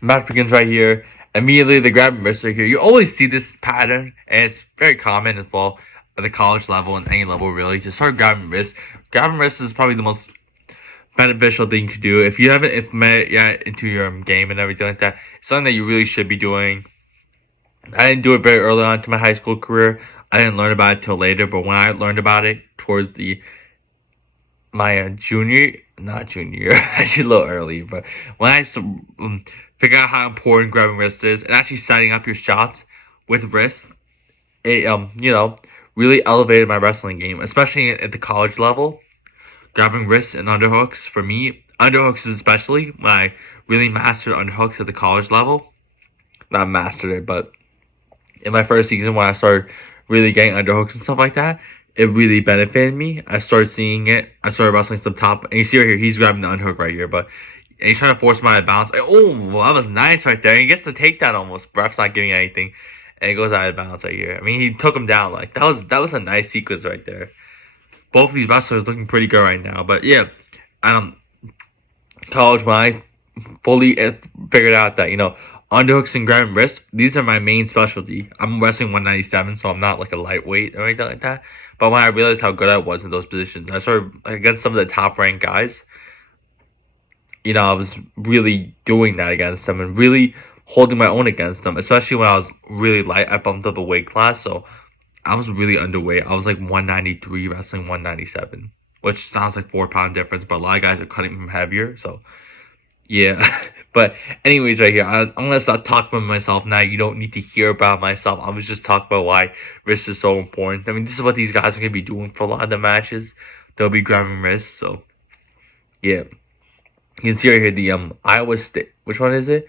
Match begins right here. Immediately, the grab and wrist right here. You always see this pattern, and it's very common as well at the college level and any level, really. Just start grabbing wrist. Grabbing wrist is probably the most beneficial thing to do if you haven't met yet into your game and everything like that. It's something that you really should be doing. I didn't do it very early on to my high school career. I didn't learn about it till later, but when I learned about it towards the my junior, not junior, actually a little early, but when I figured out how important grabbing wrist is and actually setting up your shots with wrist, it really elevated my wrestling game, especially at the college level. Grabbing wrists and underhooks for me, underhooks especially when I really mastered underhooks at the college level. Not mastered it, but in my first season when I started really getting underhooks and stuff like that, it really benefited me. I started seeing it. I started wrestling some top, and you see right here, he's grabbing the underhook right here, but and he's trying to force him out of bounds. Oh, that was nice right there. He gets to take that almost. Ref's not giving anything, and he goes out of bounds right here. I mean, he took him down like that was a nice sequence right there. Both of these wrestlers looking pretty good right now, but yeah, college when I fully figured out that underhooks and grabbing wrist, these are my main specialty. I'm wrestling 197, so I'm not like a lightweight or anything like that. But when I realized how good I was in those positions, I started against some of the top ranked guys. I was really doing that against them and really holding my own against them, especially when I was really light. I bumped up a weight class, so I was really underweight. I was like 193 wrestling 197, which sounds like 4 pound difference, but a lot of guys are cutting from heavier, so yeah. But anyways, right here, I'm gonna stop talking about myself now. You don't need to hear about myself. I was just talking about why wrist is so important. I mean, this is what these guys are gonna be doing for a lot of the matches. They'll be grabbing wrists, so yeah. You can see right here the Iowa State. Which one is it?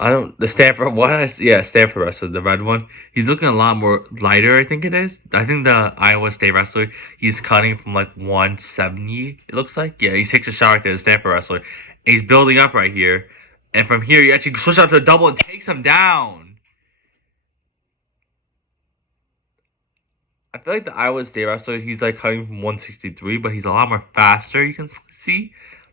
I don't the Stanford. Yeah, Stanford wrestler, the red one. He's looking a lot more lighter. I think it is. I think the Iowa State wrestler. He's cutting from like 170. It looks like. Yeah, he takes a shot right there. The Stanford wrestler. And he's building up right here, and from here he actually switches out to the double and takes him down. I feel like the Iowa State wrestler. He's like cutting from 163, but he's a lot more faster. You can see.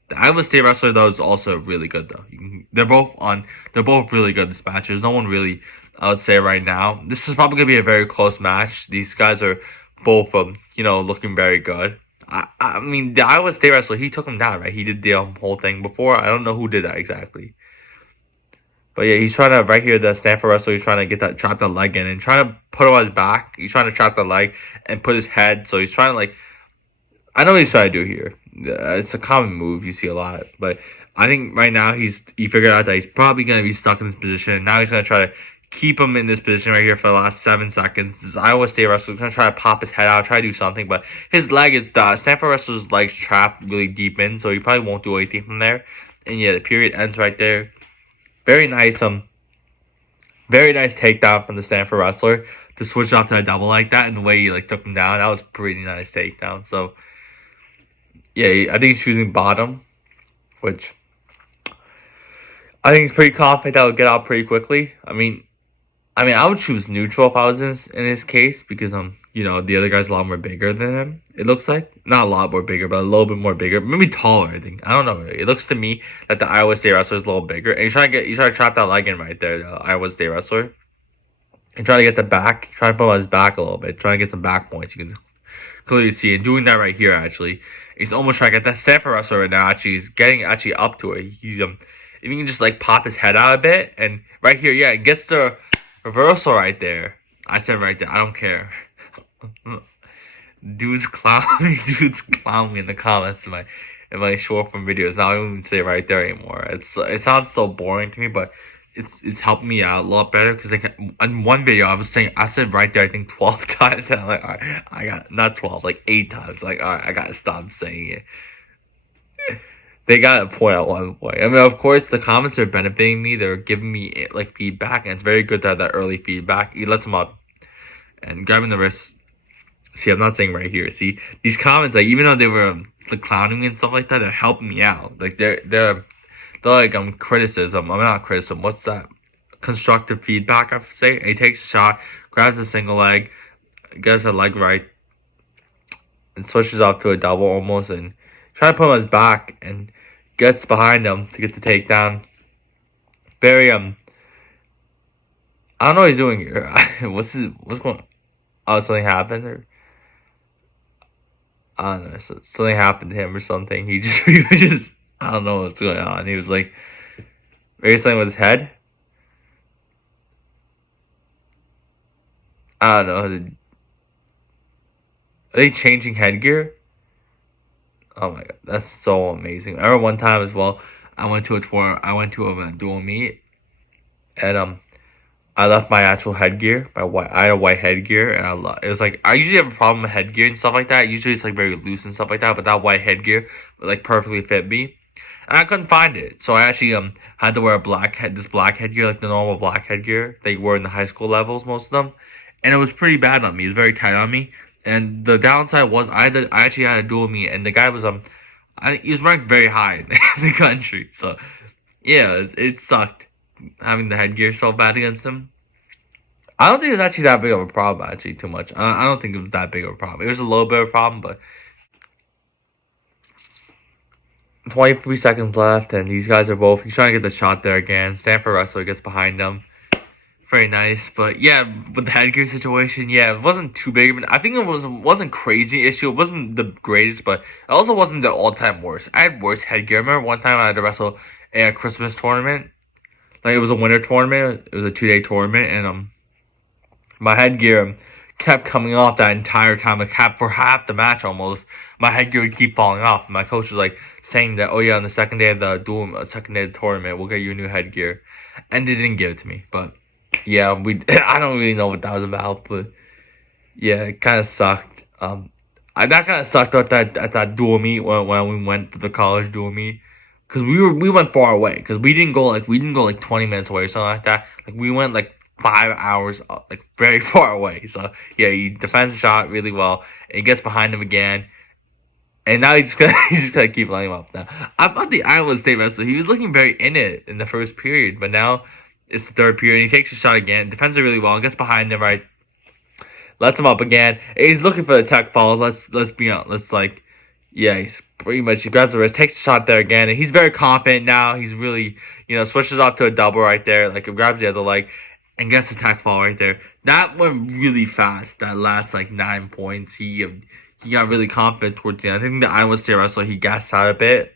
The Iowa State wrestler though is also really good though. They're both really good this match. There's no one really I would say right now. This is probably gonna be a very close match. These guys are both looking very good. I mean the Iowa State wrestler he took him down right. He did the whole thing before. I don't know who did that exactly. But yeah, he's trying to right here. The Stanford wrestler, he's trying to trap the leg in and trying to put him on his back. He's trying to trap the leg and put his head. So he's trying to I know what he's trying to do here. It's a common move you see a lot, but I think right now he figured out that he's probably gonna be stuck in this position. Now he's gonna try to keep him in this position right here for the last 7 seconds. This Iowa State wrestler is gonna try to pop his head out, try to do something, but his leg is the Stanford wrestler's legs trapped really deep in, so he probably won't do anything from there. And yeah, the period ends right there. Very nice, very nice takedown from the Stanford wrestler to switch off to a double like that, and the way he took him down, that was pretty nice takedown. So yeah, I think he's choosing bottom, which I think he's pretty confident that will get out pretty quickly. I would choose neutral if I was in his case because the other guy's a lot more bigger than him. It looks like not a lot more bigger, but a little bit more bigger, maybe taller. I think I don't know. It looks to me that the Iowa State wrestler is a little bigger, and he's trying to trap that leg in right there. The Iowa State wrestler and trying to get the back, trying to put him on his back a little bit, trying to get some back points. You can clearly see and doing that right here. Actually, he's almost trying to get that Stanford wrestler right now. Actually, he's getting up to it. He's if you can just pop his head out a bit and right here, yeah, it gets the reversal right there. I said right there. I don't care. dudes clown me in the comments in my short form videos. Now I don't even say it right there anymore. It sounds so boring to me, but it's helped me out a lot better because in one video I said right there I think 12 times and I'm like, all right, I got not 12 like 8 times, like all right, I gotta stop saying it. They got a point at one point. I mean, of course, the comments are benefiting me. They're giving me feedback, and it's very good to have that early feedback. He lets them up and grabbing the wrist. See, I'm not saying right here. See, these comments, even though they were clowning me and stuff like that, they're helping me out. They're criticism. I'm not criticism. What's that? Constructive feedback, I would say. And he takes a shot, grabs a single leg, gets a leg right, and switches off to a double almost, and trying to put him on his back and gets behind him to get the takedown. very I don't know what he's doing here. What's going on? Oh, something happened, or I don't know, something happened to him or something. He was just I don't know what's going on. He was like maybe something with his head. I don't know. Are they changing headgear? Oh my god, that's so amazing. I remember one time as well. I went to a dual meet, and I left my actual headgear. I had a white headgear, and it was like I usually have a problem with headgear and stuff like that. Usually it's like very loose and stuff like that, but that white headgear like perfectly fit me, and I couldn't find it. So I actually had to wear this black headgear, like the normal black headgear they wore in the high school levels, most of them, and it was pretty bad on me. It was very tight on me, and the downside was I actually had a dual meet, and the guy was he was ranked very high in the country. So yeah, it sucked having the headgear so bad against him. I don't think it was actually that big of a problem, actually, too much. I don't think it was that big of a problem. It was a little bit of a problem, but 23 seconds left, and these guys are both. He's trying to get the shot there again. Stanford wrestler gets behind him. Very nice. But yeah, with the headgear situation, yeah, it wasn't too big. I think it wasn't crazy issue. It wasn't the greatest, but it also wasn't the all-time worst. I had worse headgear. I remember one time I had to wrestle a Christmas tournament. Like, it was a winter tournament. It was a 2-day tournament, and my headgear kept coming off that entire time. Like for half the match almost, my headgear would keep falling off. My coach was like saying that, oh yeah, on the second day of the second day of the tournament, we'll get you a new headgear, and they didn't give it to me. But yeah, I don't really know what that was about, but yeah, it kind of sucked. That kind of sucked at that dual meet when we went to the college dual meet. Cause we went far away. Cause we didn't go like 20 minutes away or something like that. Like we went like 5 hours, like very far away. So yeah, he defends the shot really well, and he gets behind him again, and now he's just gonna keep lining him up. Now I thought the Iowa State wrestler, he was looking very in it in the first period, but now it's the third period. And he takes a shot again, defends it really well, gets behind him, right, lets him up again. And he's looking for the tech falls. Let's be honest. Yeah, he's pretty much, he grabs the wrist, takes a shot there again, and he's very confident now. He's really, switches off to a double right there, like grabs the other leg, and gets the tech fall right there. That went really fast. That last like 9 points, he got really confident towards the end. I think the Iowa State wrestler, he gassed out a bit,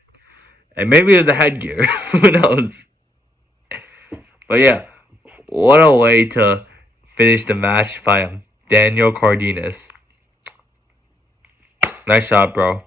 and maybe it was the headgear. Who knows? But yeah, what a way to finish the match by Daniel Cardenas. Nice shot, bro.